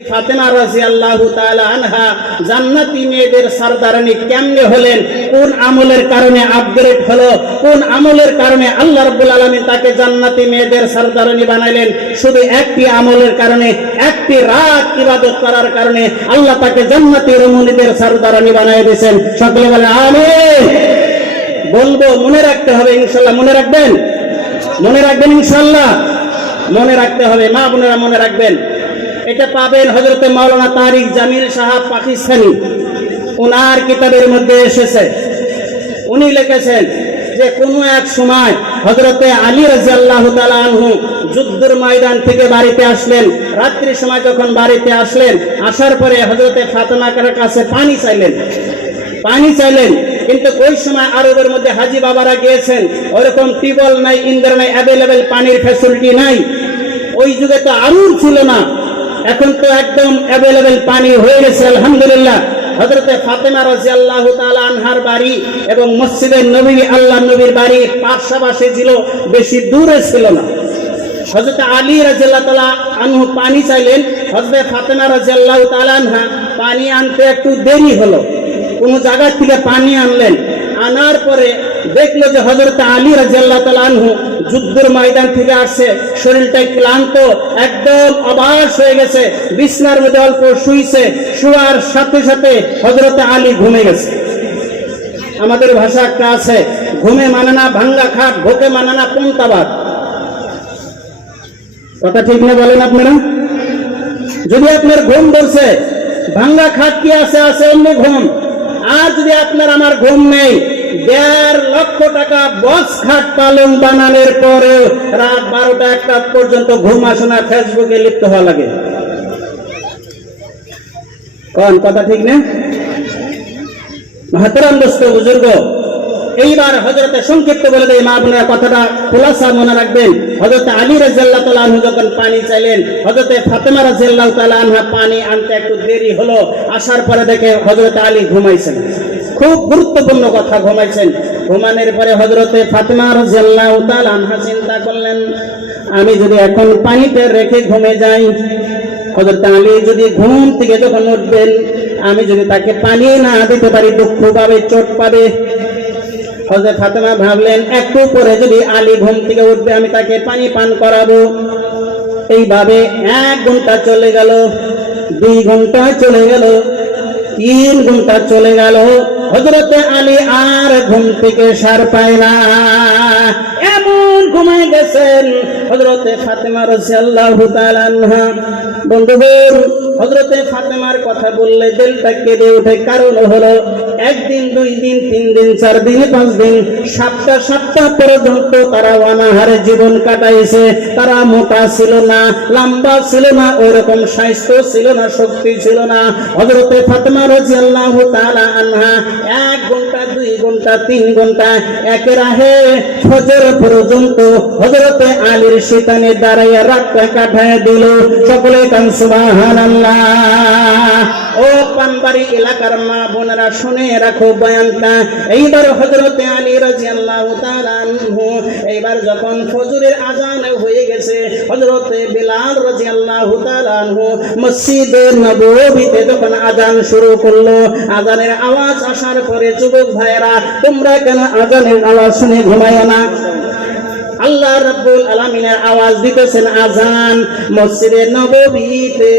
ফাতেমা রাদিয়াল্লাহু তাআলা আনহা জান্নাতি মেয়েদের সরদারানি কেমনে হলেন, কোন আমলের কারণে আপগ্রেড হলো, কোন আমলের কারণে আল্লাহ রাব্বুল আলামিন তাকে জান্নাতি মেয়েদের সরদারানি বানাইলেন। শুধু একটি আমলের কারণে, একটি রাত ইবাদত করার কারণে আল্লাহ তাকে জান্নাতি রমণীদের সরদারানি বানিয়ে দিয়েছেন। সকলে বলেন আমিন। বলবো, মনে রাখতে হবে ইনশাআল্লাহ। মনে রাখবেন, মনে রাখবেন ইনশাআল্লাহ, মনে রাখতে হবে। মা বোনেরা মনে রাখবেন, এটা পাবেন হযরতে মাওলানা তারিক জামিল সাহেব পাকিস্তানি, ওনার কিতাবের মধ্যে এসেছে। উনি লিখেছেন যে কোন এক সময় হযরতে আলী রাদিয়াল্লাহু তাআলা আনহু যুদ্ধের ময়দান থেকে বাড়িতে আসলেন। রাত্রির সময় যখন বাড়িতে আসলেন, আসার পরে হযরতে ফাতেমার কাছে পানি চাইলেন। কিন্তু ওই সময় আরবের মধ্যে হাজি বাবারা গিয়েছেন, ওরকম টিউবওয়েল নাই, ইন্দ্র নাই, অ্যাভেলেবেল পানির ফ্যাসিলিটি নাই। ওই যুগে তো আরুর ছিল না, এখন তো একদম অ্যাভেলেবেল পানি হয়ে গেছে আলহামদুলিল্লাহ। হযরতে ফাতেমা রাদিয়াল্লাহু তাআলা আনহার বাড়ি এবং মসজিদে নবী, আল্লাহর নবীর বাড়ি পাশাপাশি ছিল, বেশি দূরে ছিল না। হযরতে আলী রাদিয়াল্লাহু তাআলা আনহু পানি চাইলেন, হযরতে ফাতেমা রাদিয়াল্লাহু তাআলা আনহা পানি আনতে একটু দেরি হলো। কোন জায়গা থেকে পানি আনলেন, আনার পরে দেখলো যে হযরতে আলী রাদিয়াল্লাহু তাআলা আনহু যুদ্ধের ময়দান থেকে আসছে, শরীরটা ক্লান্ত, একদম অবশ হয়ে গেছে, বিছনার মধ্যে অল্প শুইছে, শোয়ার সাথে সাথে হযরতে আলী ঘুমে গেছে। আমাদের ভাষা একটা আছে, ঘুমে মানে না ভাঙ্গা খাট, ভোকে মানে না পন্তাবাদ। কথা ঠিক না বলেন আপনারা? যদি আপনার ঘুম ধরছে, ভাঙ্গা খাট কি আছে, আছে এমনি ঘুম। আর যদি আপনার আমার ঘুম নেই, 1.5 লক্ষ টাকা বক্স খাট পালং বানানোর পরে রাত 12টা-1টা পর্যন্ত ঘুম আসে না, ফেসবুকে লিপ্ত হওয়া লাগে। কোন কথা ঠিক না? মহতরম দোস্ত বুজুর্গ, এইবার হযরতে সংক্ষিপ্ত বলে দেয় মা বোনেরা, কথাটা খোলাসা মনে রাখবেন। হযরতে আলী রাদিয়াল্লাহু তাআলা আনহু যখন পানি চাইলেন, হযরতে ফাতেমা রাদিয়াল্লাহু তাআলা আনহা পানি আনতে একটু দেরি হলো। আসার পরে দেখে হযরতে আলী ঘুমাইছেন। খুব গুরুত্বপূর্ণ কথা, ঘুমাইছেন। ঘুমানোর পরে হযরতে ফাতেমা রাদিয়াল্লাহু তাআলা আনহা চিন্তা করলেন, আমি যদি এখন পানিতে রেখে ঘুমে যাই, হযরতে আলী যদি ঘুম থেকে যখন উঠবেন, আমি যদি তাকে পানি না দিতে পারি, দুঃখ পাবে, চোট পাবে। হযরত ফাতেমা ভাবলেন, একটু পরে যদি আলী ঘুম থেকে উঠবে, আমি তাকে পানি পান করাবো। এইভাবে 1 ঘন্টা চলে গেল, 2 ঘন্টা চলে গেল, 3 ঘন্টা চলে গেল। হযরতে আলী আর ঘুম থেকে সার পায় না, এমন ঘুমায় গেছেন হযরতে ফাতেমা রাদিয়াল্লাহু তাআলা আনহা। বন্ধুগণ, হযরতে ফাতেমার কথা বললে দিলটা কেঁদে ওঠে। কারণ হলো, 1 দিন, 2 দিন, 3 দিন, 4 দিন, 5 দিন, 7টা পর্যন্ত তারা অনাহারে জীবন কাটাইছে। তারা মোটা ছিল না, লম্বা ছিল না, ওইরকম স্বাস্থ্য ছিল না, শক্তি ছিল না। হযরতে ফাতেমা রাদিয়াল্লাহু তাআলা আনহা 1 ঘন্টা, 2 ঘন্টা, 3 ঘন্টা, একেরাহে ফজর পর্যন্ত হযরতে আলীর শীতানে দাঁড়াইয়া রাতটা কাটায় দিল। সকলে কান সুবহানাল্লাহ। ও পানবাড়ি এলাকার মা বোনেরা, শুনে রাখো বয়ানটা। এইবার হযরতে আলী রাদিয়াল্লাহু তাআলা আনহু, এইবার যখন ফজরের আযান হয়ে গেছে, হযরতে বিলাল রাদিয়াল্লাহু তাআলা আনহু মসজিদে নববীতে যখন আযান শুরু করলো, আযানের আওয়াজ আসার পরে, যুবক ভাইয়েরা, তোমরা কেন আযানের আওয়াজ শুনে ঘুমায় না? আল্লাহ রাব্বুল আলামিনের আওয়াজ দিতেছেন আযান মসজিদে নববীতে।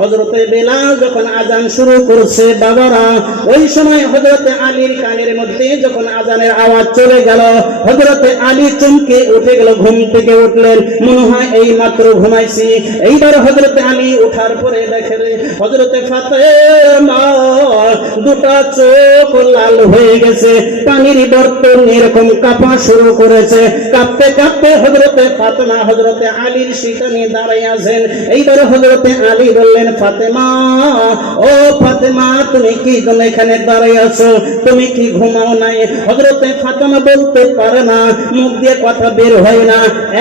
হযরতে বেলাল যখন আযান শুরু করছে বাবারা, ওই সময় হযরতে আলীর কানের মধ্যে যখন আযানের আওয়াজ চলে গেল, হযরতে আলী চমকে উঠে গেল, ঘুম থেকে উঠলেন, মনে হয় এই মাত্র ঘুমাইছি। এইবার হযরতে আলী ওঠার পরে দেখে হযরতে ফাতেমা 2টা চোখ লাল হয়ে গেছে, পানির বর্তন এরকম কাঁপা শুরু করেছে। কাঁপতে কাঁপতে হযরতে ফাতেমা হযরতে আলীর শীতানে দাঁড়ায় আছেন। এইবার হযরতে আলী বললেন, ফাতেমা, ও ফাতেমা, তুমি কি এখানে দাঁড়ায় আছো? তুমি কি ঘুমাও নাই? হযরতে ফাতেমা বলতে পারে না, মুখ দিয়ে কথা বের হয় না।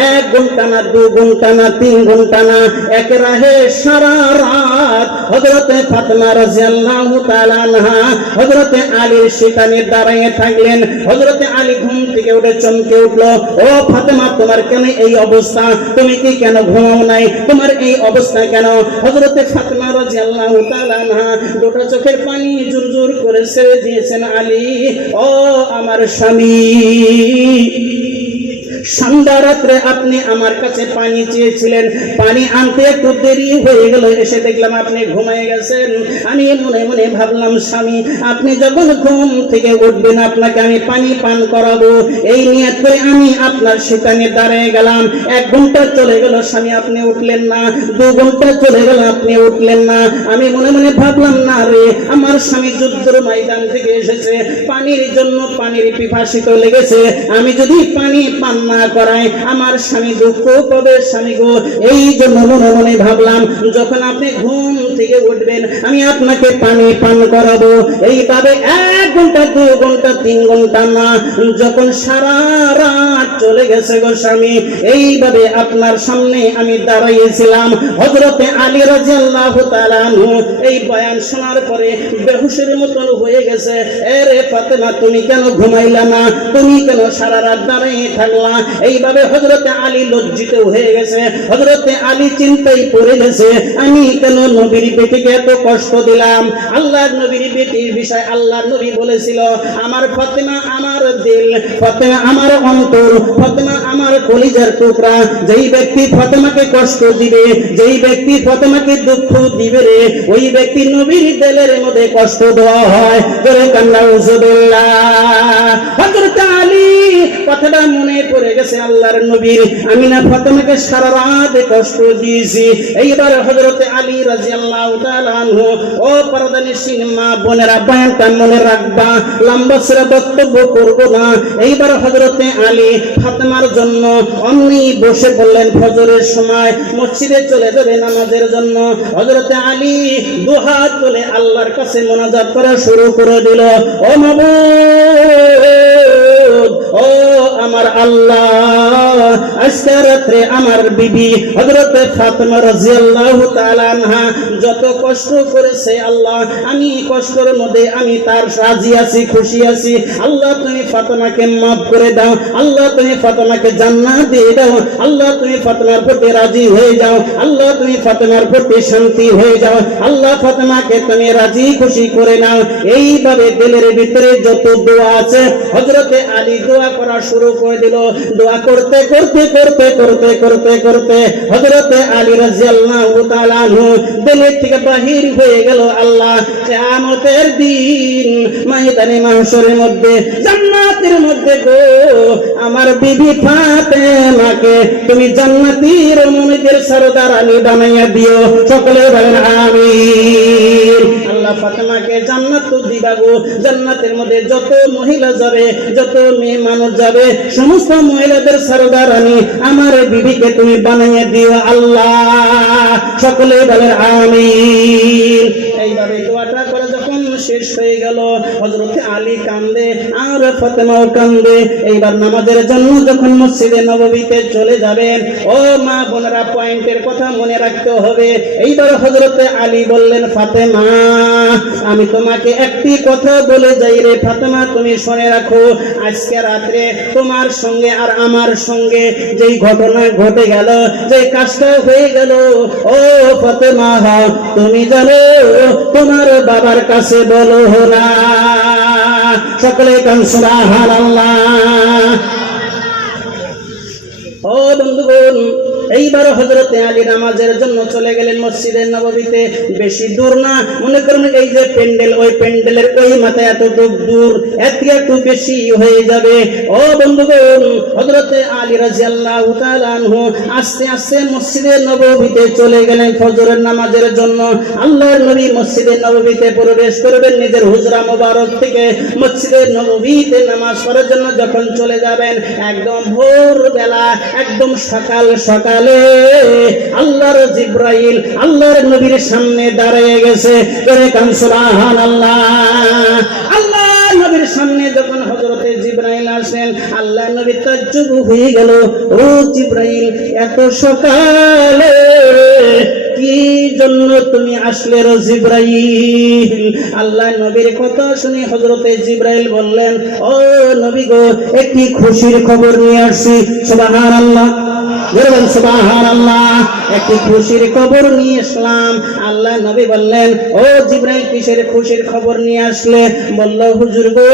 1 ঘন্টা না, 2 ঘন্টা না, 3 ঘন্টা না, একেরাহে সারা রাত হযরতে ফাতেমা রাদিয়াল্লাহু তাআলা আনহা হযরতে আলীর শিকানে দাঁড়িয়ে থাকলেন। হযরতে আলী ঘুম থেকে উঠে চমকে উঠল, ও ফাতেমা, তোমার কেন এই অবস্থা? তুমি কি কেন ঘুমাও নাই? তোমার এই অবস্থা কেন? হযরতে ফাতেমা রাদিয়াল্লাহু তাআলা আনহা দুটো চোখের পানি জুরজুর করে ছেড়ে দিয়েছেন। আলী, ও আমার স্বামী, সন্ধ্যা রাত্রে আপনি আমার কাছে পানি চেয়েছিলেন, পানি আনতে একটু দেরি হয়ে গেল, এসে দেখলাম আপনি ঘুমিয়ে গেছেন। আমি মনে মনে ভাবলাম, স্বামী, আপনি যখন ঘুম থেকে উঠবেন আপনাকে আমি পানি পান করাবো, এই নিয়ত করে আমি আপনার সেখানে দাঁড়িয়ে গেলাম। 1 ঘন্টা চলে গেল, স্বামী আপনি উঠলেন না। 2 ঘন্টা চলে গেল, আপনি উঠলেন না। আমি মনে মনে ভাবলাম, না রে, আমার স্বামী যুদ্ধের ময়দান থেকে এসেছে, পানির জন্য পানির পিপাসিত লেগেছে, আমি যদি পানি পান না করাই আমার স্বামী দুঃখ পাবে। স্বামী গো, এই জন্য মনে মনে ভাবলাম যখন আপনি ঘুম থেকে উঠবেন আমি আপনাকে পানি পান করাবো। এইভাবে 1 ঘন্টা 2 ঘন্টা 3 ঘন্টা না, যখন সারা রাত চলে গেছে গো স্বামী, এইভাবে আপনার সামনে আমি দাঁড়াইয়েছিলাম। হযরতে আলী রাদিয়াল্লাহু তাআলা আনহু এই বয়ান শোনার পরে বেহুশের মতন হয়ে গেছে। এরে ফাতেমা, তুমি কেন ঘুমাইলা না? তুমি কেন সারা রাত দাঁড়িয়ে থাকলা? এইভাবে হযরতে আলী লজ্জিত হয়ে গেছে। হযরতে আলী চিন্তায় পড়ে গেছে, আমি কেন নবীর বেটিকে এত কষ্ট দিলাম? আল্লাহর নবীর বেটির বিষয় আল্লাহর নবী বলেছিল, আমার ফাতেমা আমার দিল, ফাতেমা আমার অন্তর, ফাতেমা আমার কলিজার টুকরা। যেই ব্যক্তি ফাতেমাকে কষ্ট দিবে, যেই ব্যক্তি ফাতেমাকে দুঃখ দিবে রে, ওই ব্যক্তি নবীর দিলের মধ্যে কষ্ট দেওয়া হয়। জোরে কান্নাউজুবিল্লাহ। হযরত আলী কথাটা মনে পড়ে গেছে আল্লাহর নবীর, আমি না ফাতেমাকে সারা রাত কষ্ট দিয়েছি। এইবার হযরতে আলী রাদিয়াল্লাহু তাআলা আনহু, ও পর্দানিশীন মা বোনেরা, বয়ানটা মনে রাখবা, লম্বা ছেড়ে বক্তব্য করব না। এইবার হযরতে আলী ফাতেমার জন্য অমনি বসে পড়লেন। ফজরের সময় মসজিদে চলে যাবে নামাজের জন্য। হযরতে আলী দুহাত তুলে আল্লাহর কাছে মোনাজাত করা শুরু করে দিল, ও মাবুদ, ও আমার আল্লাহ, আজকে রাত্রে আমার বিবি হযরতে ফাতেমা রাদিয়াল্লাহু তাআলা আনহা যত কষ্ট করেছে, আল্লাহ আমি কষ্টের মধ্যে আমি তার রাজি আছি, খুশি আছি। আল্লাহ তুমি ফাতেমাকে মাফ করে দাও, আল্লাহ তুমি ফাতেমাকে জান্নাত দিয়ে দাও, আল্লাহ তুমি ফাতেমার প্রতি রাজি হয়ে যাও, আল্লাহ তুমি ফাতেমার প্রতি শান্তি হয়ে যাও, আল্লাহ ফাতেমাকে তুমি রাজি খুশি করে নাও। এইভাবে দিলের ভিতরে যত দোয়া আছে হযরতে আলী দোয়া করা শুরু করে দিল। দোয়া করতে করতে করতে করতে করতে করতে হযরতে আলী রাদিয়াল্লাহু তাআলা আনহু দিলের থেকে বাহির হয়ে গেল। আল্লাহ কিয়ামতের দিন ময়দানে মাহশরের মধ্যে জান্নাতের মধ্যে গো আমার বিবি ফাতেমাকে তুমি জান্নাতীর মুমিনদের সরদার আলী বানাইয়া দিও। সকলে বলেন আমিন। আল্লাহ ফাতেমাকে জান্নাত দিবা গো। জান্নাতের মধ্যে যত মহিলা যাবে, যত মেয়ে মানুষ যাবে, সমস্ত মহিলাদের সরদার আলী আমার বিবিকে তুমি বানাইয়া দিও আল্লাহ। সকলে বলেন আমিন। এইভাবে দোয়াটা করে যখন শেষ হয়ে গেল, হযরতে আলী কান্দে আর ফাতেমাও কান্দে। এইবার নামাজের জন্য যখন মসজিদে নববীতে চলে যাবেন, ও মা বোনেরা, পয়েন্টের কথা মনে রাখতে হবে। এইবার হযরতে আলী বললেন, ফাতেমা, আমি তোমাকে একটি কথা বলে যাই রে ফাতেমা, তুমি শুনে রাখো। আজকে রাত্রে তোমার সঙ্গে আর আমার সঙ্গে যেই ঘটনা ঘটে গেল, যে কাজটা হয়ে গেল, ও ফাতেমা, তুমি জানো তোমার বাবার কাছে বলো না। সকলে কান সুবহানাল্লাহ। ও বন্ধুগণ, এইবার হযরতে আলী নামাজের জন্য চলে গেলেন মসজিদের নববীতে। বেশি দূর না, মনে করুন এই যে প্যান্ডেল, ওই প্যান্ডেলের ওই মাথায় এতটুক দূর, একটু বেশি হয়ে যাবে। ও বন্ধুগণ, হযরতে আলী রাদিয়াল্লাহু তাআলা আনহু আস্তে আস্তে মসজিদের নববীতে চলে গেলেন ফজরের নামাজের জন্য। আল্লাহর নবী মসজিদের নববীতে প্রবেশ করবেন নিজের হুজরা মোবারক থেকে। মসজিদের নববীতে নামাজ পড়ার জন্য যখন চলে যাবেন, একদম ভোরবেলা, একদম সকাল সকালে আল্লাহর জিবরাইল আল্লাহর নবীর সামনে দাঁড়িয়ে গেছে। সুবহানাল্লাহ। আল্লাহর নবীর সামনে যখন হযরতে জিবরাইল আসেন, আল্লাহর নবী তাজ্জুব হয়ে গেল, ও জিবরাইল, এত সকালে কি জন্য তুমি আসলে রে জিবরাইল? আল্লাহ নবীর কথা শুনে হযরতে জিবরাইল বললেন, ও নবী গো, একটি খুশির খবর নিয়ে আসছি। সুবহানাল্লাহ, বলবেন সুবহানাল্লাহ। একটি খুশির খবর নিয়ে আসলাম। আল্লাহ নবী বললেন, ও জিবরাইল, কিসের খুশির খবর নিয়ে আসলে? বলল, হুজুর গো,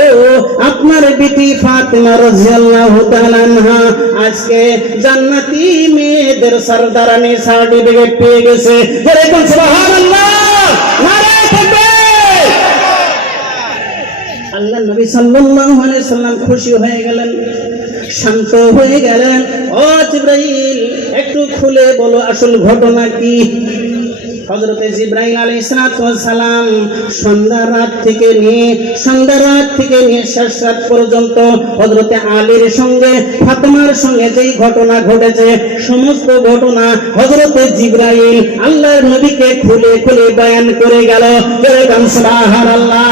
আপনার বিটি ফাতেমা রাদিয়াল্লাহু তাআলা আনহা আজকে জান্নাতি মেয়েদের সরদারানি সার্টিফিকেট পেয়ে গেছে। বলবেন সুবহানাল্লাহ, নারে তাকবীর। আল্লাহ নবী সাল্লাল্লাহু আলাইহি সাল্লাম খুশি হয়ে গেলেন, শান্ত হয়ে গেলেন। ও জিবরাইল, একটু খুলে বলো আসল ঘটনা কি? হযরতে জিবরাইল আলাইহিস সালাম সন্ধ্যা রাত থেকে নিয়ে শেষ রাত পর্যন্ত হযরতে আলীর সঙ্গে ফাতেমার সঙ্গে যেই ঘটনা ঘটেছে সমস্ত ঘটনা হযরতে জিবরাইল আল্লাহর নবীকে খুলে খুলে বয়ান করে গেল। সুবহানাল্লাহ।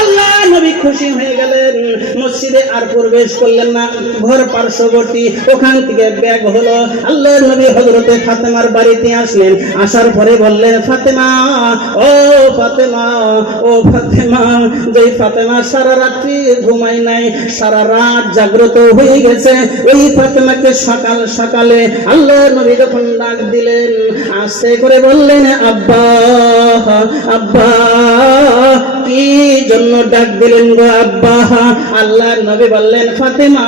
আল্লাহ নবী খুশি হয়ে গেলেন, মসজিদে আর প্রবেশ করলেন না, ঘর পার্শ্ববর্তী ওখান থেকে ব্যাগ হলো। আল্লাহর নবী হযরতে ফাতেমার বাড়িতে আসলেন। আসার পরে বললেন, ফাতেমা, ও ফাতেমা, ও ফাতেমা। যেই ফাতেমা সারা রাত্রি ঘুমায় নাই, সারা রাত জাগ্রত হয়ে গেছে, ওই ফাতেমাকে সকাল সকালে আল্লাহর নবী যখন ডাক দিলেন, আস্তে করে বললেন, আব্বা, আব্বা। কি জন্য ডাক দিলেন গো আব্বা? আল্লাহর নবী বললেন, ফাতেমা,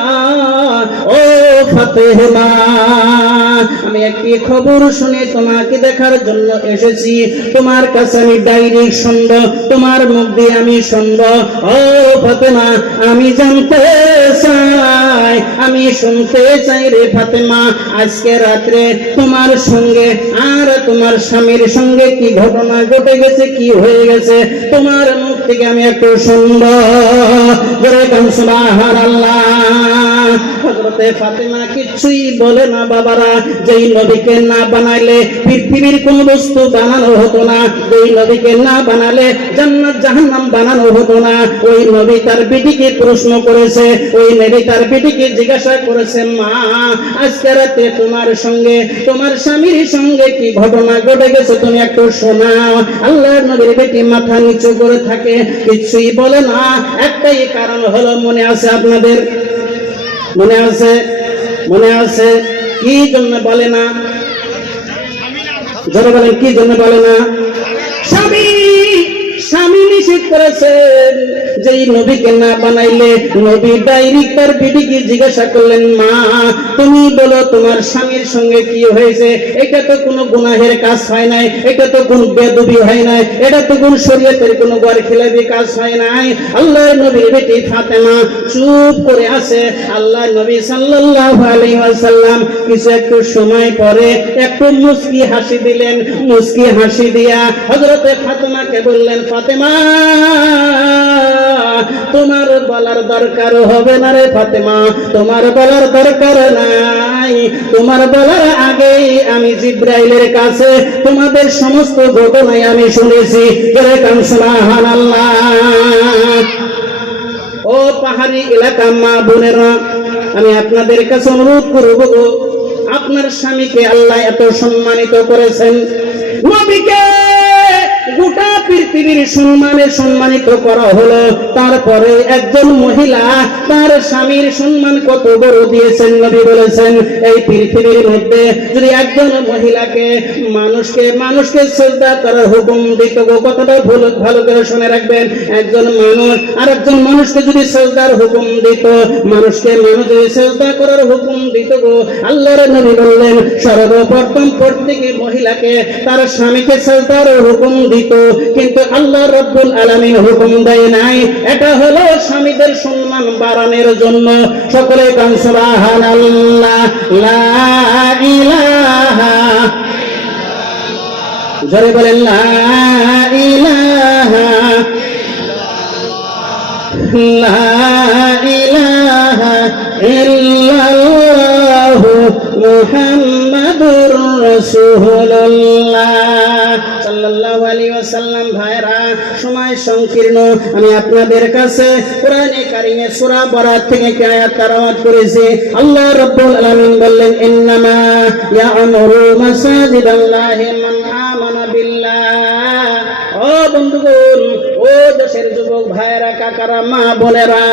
ও ফাতেমা, আমি একটি খবর শুনে তোমাকে দেখার জন্য এসেছি। তোমার কাছে আমি ডাইরেক্ট শুনব, তোমার মুখ দিয়ে আমি শুনব। ও ফাতেমা, আমি জানতে চাই, আমি শুনতে চাই রে ফাতেমা, আজকে রাত্রে তোমার সঙ্গে আর তোমার স্বামীর সঙ্গে কি ঘটনা ঘটে গেছে, কি হয়ে গেছে, তোমার মুখ থেকে আমি একটু শুনব। সুবহানাল্লাহ। হযরতে ফাতেমা কিছুই বলে না। বাবারা, যেই নবীকে না বানাইলে পৃথিবীর কোন বস্তু বানানো হতো না, যেই নবীকে না বানালে জান্নাত জাহান্নাম বানানো হতো না, ওই নবী তার বিটিকে প্রশ্ন করেছে, ওই নবী তার বিটিকে জিজ্ঞাসা করেছে, মা, আজকে রাতে তোমার সঙ্গে তোমার স্বামীর সঙ্গে কি ঘটনা ঘটে গেছে, তুমি একটু শোনাও। আল্লাহর নবীর বেটি মাথা নিচু করে থাকে, কিছুই বলে না। একটাই কারণ হলো, মনে আছে আপনাদের? মনে আছে? মনে আছে? কি জন্য বলে না? জোরে বলেন, কি জন্য বলে না? স্বামী নিষেধ করেছেন। যেই নবীকে না বানাইলে নবী ডাইরেক্ট তার বিটিকে জিজ্ঞাসা করলেন, মা, তুমি বলো তোমার স্বামীর সঙ্গে কি হয়েছে। এটা তো কোনো গুনাহের কাজ হয় নাই, এটা তো কোন বেদবি হয় নাই, এটা তো কোন শরীয়তের কোন গর খিলাফি কাজ হয় নাই। আল্লাহর নবীর বেটি ফাতেমা চুপ করে আছে। আল্লাহর নবী সাল্লাল্লাহু আলাইহি ওয়াসাল্লাম কিছু একটু সময় পরে একটু মুস্কি হাসি দিলেন। মুস্কি হাসি দিয়া হযরতে ফাতেমাকে বললেন, ফাতেমা, তোমার বলার দরকার হবে না রে ফাতেমা, তোমার বলার দরকার নাই। তোমার বলার আগেই আমি জিবরাইলের কাছে তোমাদের সমস্ত ঘটনাই আমি শুনেছি। সুবহানাল্লাহ। ও পাহাড়ি এলাকা মা বোনেরা, আমি আপনাদের কাছে অনুরোধ করব, আপনার স্বামীকে আল্লাহ এত সম্মানিত করেছেন, নবীকে গোটা পৃথিবীর সম্মানে সম্মানিত করা হলো, তারপরে একজন মহিলা তার স্বামীর সম্মান কত বড় দিয়েছেন। নবী বলেছেন, এই পৃথিবীর মধ্যে যদি একজন মহিলাকে মানুষকে সিজদা করার হুকুম দিত, কথাটা ভালো করে শুনে রাখবেন, একজন মানুষ আর একজন মানুষকে যদি সিজদার হুকুম দিত, মানুষকে মানুষ যদি সিজদা করার হুকুম দিত, আল্লাহর নবী বললেন, সর্বপ্রথম প্রত্যেক মহিলাকে তার স্বামীকে সিজদার হুকুম দিত, কিন্তু আল্লাহ রাব্বুল আলামিন হুকুম দেয় নাই। এটা হলো স্বামীদের সম্মান বাড়ানোর জন্য। সকলে কান সুবহানাল্লাহ, লা ইলাহা, জোরে বলেন, লা ইলাহা, লা ইলাহা ইল্লাল্লাহু মুহাম্মাদুর রাসূলুল্লাহ। সাল্লাল্লাহু আলাইহি ওয়াসাল্লাম। ভাইরা, সময় সংকীর্ণ, আমি আপনাদের কাছে কোরআনে কারিমে সূরা বরাত থেকে একটি আয়াত তেলাওয়াত করেছি। আল্লাহ রাব্বুল আলামিন বললেন, ইন্নামা ইয়া'মুরু মাসাজিদাল্লাহি মান আমানা বিল্লাহ। ও বন্ধুগণ, ও দেশের যুবক ভাইরা, কাকারা, মা বোনেরা,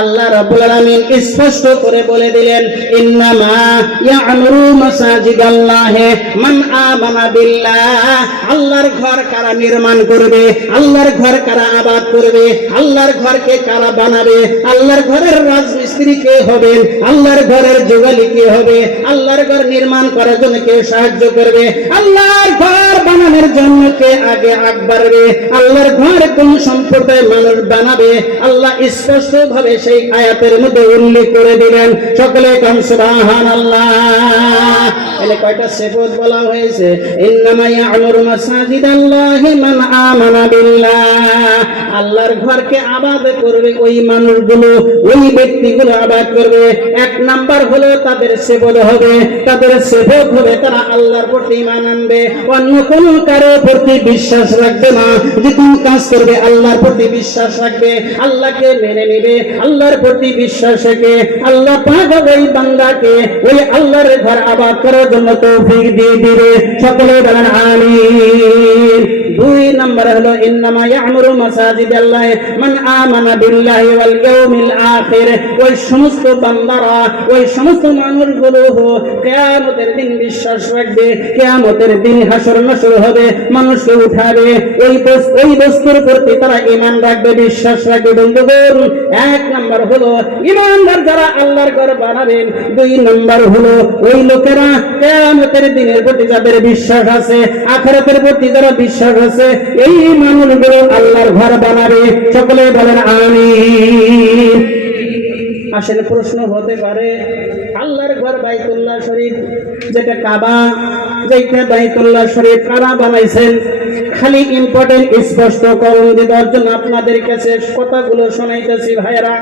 আল্লাহ রাব্বুল আলামিন স্পষ্ট করে বলে দিলেন, ইন্নামা ইয়া'মুরু মাসাজিদাল্লাহি মান আমানা বিল্লাহ। আল্লাহর ঘর কারা নির্মাণ করবে, আল্লাহর ঘর কারা আবাদ করবে, আল্লাহর ঘরকে কারা বানাবে, আল্লাহর ঘরের রাজমিস্ত্রি কে হবে, আল্লাহর ঘরের যোগালী কে হবে, আল্লাহর ঘর নির্মাণ করার জন্য কে সাহায্য করবে, আল্লাহর ঘর বানানোর জন্য কে আগে আগ বাড়বে, আল্লাহর ঘর কোন সম্প্রদায় মানুষ বানাবে, আল্লাহ স্পষ্ট ভাবে সেই আয়াতের মধ্যে উল্লেখ করে দিলেন। সকলে কাম সুবহানাল্লাহ। এখানে কয়টা সিফাত বলা হয়েছে? ইন্নামা ইয়া'মুরু মাসাজিদাল্লাহি মান আমানা বিল্লাহ। আল্লাহর ঘরকে আবাদ করবে ওই মানুষগুলো, ওই ব্যক্তিগুলো আবাদ করবে। এক নাম্বার হলো তাদের সিফাত হবে, তাদের সিফাত হবে তারা আল্লাহর প্রতি ঈমান আনবে, অন্য কোন কারো প্রতি বিশ্বাস রাখবে না। যে কোন কাজ করবে আল্লাহর প্রতি বিশ্বাস রাখবে, আল্লাহকে মেনে নেবে, আল্লাহর প্রতি বিশ্বাস রেখে আল্লাহ পাক ওই বান্দাকে ওই আল্লাহর ঘর আবাদ করার জন্য তৌফিক দিয়ে দিবে। সকলে বলেন আমিন। দুই নম্বর হলো ইন্নামা ইয়া'মুরু মাসাজিদাল্লাহি মান আমানা বিল্লাহি ওয়াল ইয়াউমিল আখির। ওই সমস্ত বান্দারা, ওই সমস্ত মানুষগুলো কিয়ামতের দিন বিশ্বাস রাখবে, কিয়ামতের দিন হাসর নাসর হবে, মানুষকে উঠাবে, ওই বস্তুর প্রতি তারা ঈমান রাখবে, বিশ্বাস রাখবে। বন্ধুগণ, এক নম্বর হলো ঈমানদার যারা আল্লাহর ঘর বানাবেন। দুই নম্বর হলো ওই লোকেরা কিয়ামতের দিনের প্রতি যাদের বিশ্বাস আছে, আখিরাতের প্রতি যারা বিশ্বাস আছে, এই মানুষগুলো আল্লাহর ঘর বানাবে। সকলে বলেন আমিন। আসলে প্রশ্ন হতে পারে, আল্লাহর ঘর বাইতুল্লাহ শরীফ, যেটা কাবা, যেটা বাইতুল্লাহ শরীফ কারা বানাইছেন? খালি ইম্পর্টেন্ট স্পষ্টকরণ দেওয়ার জন্য আপনাদের কাছে কথাগুলো শোনাইতেছি ভাইরা।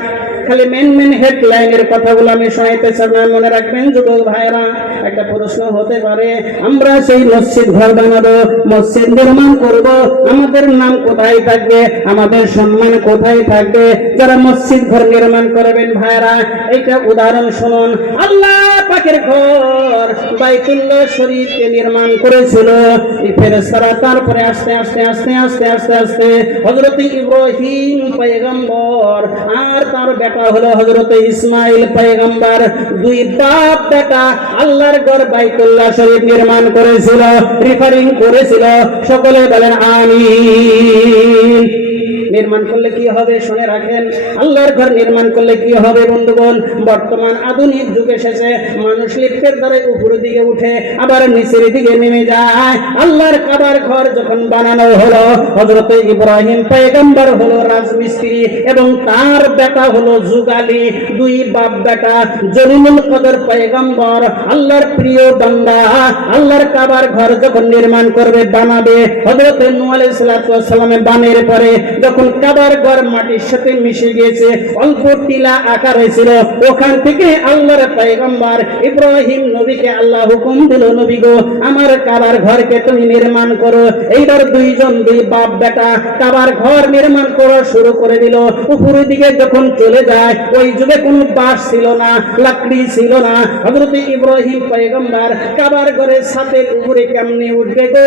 খালি মেন হেডলাইনের কথাগুলো আমি শোনাইতেছি, আপনারা মনে রাখবেন যুবক ভাইরা। একটা প্রশ্ন হতে পারে, আমরা সেই মসজিদ ঘর বানাবো, মসজিদ নির্মাণ করব, আমাদের নাম কোথায় থাকবে, আমাদের সম্মান কোথায় থাকবে যারা মসজিদ ঘর নির্মাণ করবেন? ভাইরা, এইটা উদাহরণ শুনুন। আল্লাহ পাকের ঘর বাইতুল্লাহ শরীফকে নির্মাণ করেছিল এই ফেরেশতারা। তারপরে আস্তে আস্তে আস্তে আস্তে আস্তে আস্তে হযরত ইব্রাহিম পয়গম্বর আর তার বেটা হলো হযরত ইসমাইল পয়গম্বর, দুই বাপ বেটা আল্লাহর ঘর বাইতুল্লাহ শরীফ নির্মাণ করেছিল, রিফারিং করেছিল। সকলে বলেন আমিন। নির্মাণ করলে কি হবে শুনে রাখেন। আল্লাহর ঘর নির্মাণ করলে কি হবে বন্ধুগণ? বর্তমান আধুনিক যুগ এসেছে, মানুষ লিফটের দ্বারা উপরের দিকে উঠে আবার নিচের দিকে নেমে যায়। আল্লাহর কাবার ঘর যখন বানানো হলো, হযরত ইব্রাহিম পয়গম্বর হলো রাজমিস্ত্রি এবং তার বেটা হলো যুগালী, দুই বাপ বেটা। জলিলুল কদর পয়গম্বর আল্লাহর প্রিয় বান্দা আল্লাহর কাবার ঘর যখন নির্মাণ করবে, বানাবে, হযরত নূহ আলাইহিস সালামের বানের পরে যখন কাবার ঘর মাটির সাথে মিশে গিয়েছে, অল্প টিলা আকার হয়েছিল, ওখান থেকে আল্লাহর পয়গম্বর ইব্রাহিম নবীকে আল্লাহ হুকুম দিল, নবী গো, আমার কাবার ঘরকে তুমি নির্মাণ করো। এইবার দুই বাপ বেটা কাবার ঘর নির্মাণ করা শুরু করে দিল। উপরের দিকে যখন চলে যায়, ওই যুগে কোনো বাঁশ ছিল না, লাকড়ি ছিল না। হযরত ইব্রাহিম পয়গম্বর কাবার ঘরের ছাদের উপরে কেমনে উঠবে গো?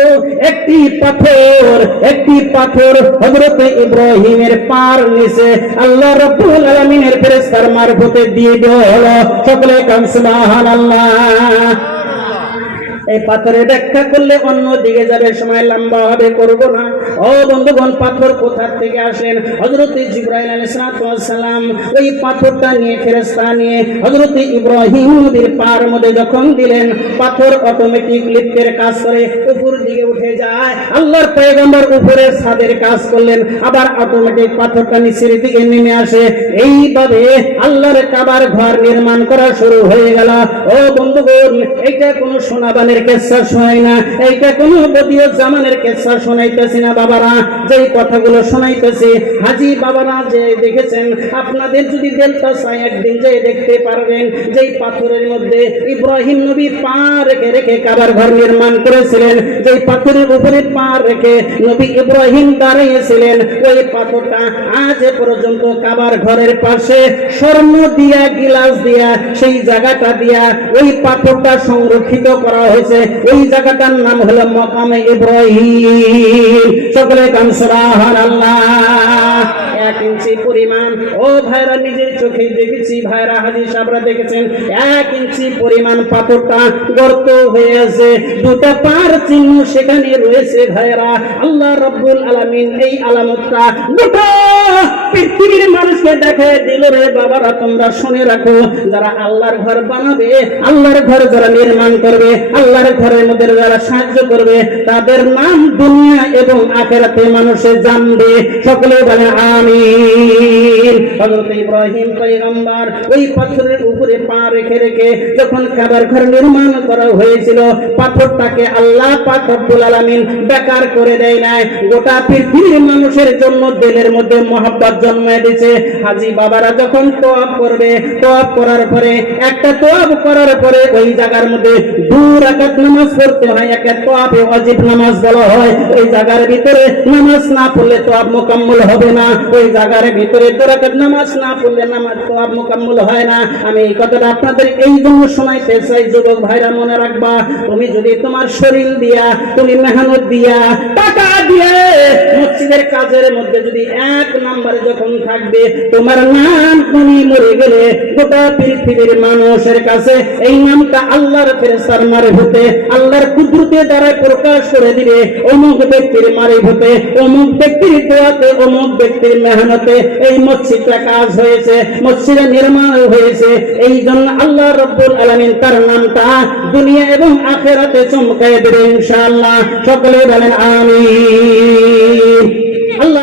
একটি পাথর হযরত ইব্রাহিমের পার নিচে আল্লাহ রাব্বুল আলামিনের ফেরেশতার মারফতে দিয়ে দেওয়া হলো। সকলে কাম সুবহানাল্লাহ। এই পাথরের ব্যাখ্যা করলে অন্য দিকে যাবে, সময় লম্বা হবে, করব না। ও বন্ধুগণ, পাথর কোথা থেকে আসেন? হযরত জিবরাইল আলাইহিস সালাম ওই পাথরটা নিয়ে, ফেরেশতা নিয়ে হযরত ইব্রাহিম নবীর পার মধ্যে যখন দিলেন, পাথর অটোমেটিক লিফটের কাজ করে উপর দিকে উঠে যায়। আল্লাহর পয়গম্বর উপরে ছাদের কাজ করলেন, আবার অটোমেটিক পাথরটা নিচের দিকে নেমে আসে। এইভাবে আল্লাহর কাবার ঘর নির্মাণ করা শুরু হয়ে গেল। ও বন্ধুগণ, এটা কোনো সোনাবানের কেসা শোনাই না, এইটা কোনো বদিয় জামানের কেসা শোনাইতেছি না বাবারা। যেই কথাগুলো শোনাইতেছি, হাজি বাবারা যে দেখেছেন, আপনাদের যদি দেলটা চাই একদিন যে দেখতে পারবেন, যেই পাথরের মধ্যে ইব্রাহিম নবী পা রেখে রেখে কাবার ঘর নির্মাণ করেছিলেন, যেই পাথরের উপরে পা রেখে নবী ইব্রাহিম দাঁড়িয়েছিলেন। ওই পাথরটা আজ পর্যন্ত কাবার ঘরের পাশে স্বর্ণ দিয়া গিলাস দিয়া সেই জায়গাটা দিয়া ওই পাথরটা সংরক্ষিত করা হয়েছে। ওই জায়গাটার নাম হলো মাকামে ইব্রাহিম। সকলে কান সুবহানাল্লাহ। 1 ইঞ্চি পরিমাণ, ও ভাইরা নিজের চোখে দেখেছি, ভাইরা হাজী সাহেবরা দেখেছেন, 1 ইঞ্চি পরিমাণ পাথরটা গর্ত হয়েছে, 2টা পার চিহ্ন সেখানে রয়েছে। ভাইরা আল্লাহ রাব্বুল আলামিন এই আলামতটা গোটা পৃথিবীর মানুষকে দেখে দিল। রে বাবারা, তোমরা শুনে রাখো, যারা আল্লাহর ঘর বানাবে, আল্লাহর ঘর যারা নির্মাণ করবে, আল্লাহর ঘরের মধ্যে যারা সাহায্য করবে, তাদের নাম দুনিয়া এবং আখিরাতে মানুষে জানবে। সকলে বলে আমিন। হযরত ইব্রাহিম পয়গম্বর ওই পাথরের উপরে পা রেখে রেখে যখন কাবার ঘর নির্মাণ করা হয়েছিল, পাথরটাকে আল্লাহ পাক রব্বুল আলামিন বেকার করে দেয় নাই, গোটা পৃথিবীর মানুষের জন্য দিলের মধ্যে মহব্বত জন্মে দিয়েছে। হাজী বাবারা যখন তওয়াফ করবে, তওয়াফ করার পরে একটা তওয়াফ করার পরে ওই জায়গার মধ্যে 2 রাকাত নামাজ পড়তে হয়, একে তওয়াফে ওয়াজিব নামাজ বলা হয়। ওই জায়গার ভিতরে নামাজ না পড়লে তওয়াফ মুকাম্মল হবে না। ওই জায়গার ভিতরে 2 রাকাত নামাজ না পড়লে নামাজ তওয়াফ মুকাম্মল হয় না। আমি এই কথাটা আপনাদের এই জন্য শোনাইতে চাই, যুবক ভাইরা মনে রাখবা, তুমি যদি তোমার শরীর দিয়া, তুমি মেহনত দিয়া, টাকা দিয়ে মসজিদের কাজের মধ্যে যদি 1 নম্বরে যখন থাকবে, তোমার নাম তুমি মরে গেলে গোটা পৃথিবীর মানুষের কাছে এই নামটা আল্লাহর ফেরেশতার মারিফতে, আল্লাহর কুদরতে দ্বারা প্রকাশ করে দিবে। অমুক ব্যক্তির মারিফতে, অমুক ব্যক্তির দোয়াতে, অমুক ব্যক্তির মেহনতে এই মসজিদটা কাজ হয়েছে, মসজিদে নির্মাণ হয়েছে। এই জন্য আল্লাহ রাব্বুল আলামিন তার নামটা দুনিয়া এবং আখিরাতে চমকায় দেবে ইনশাআল্লাহ। সকলে বলেন আমিন। আল্লাহ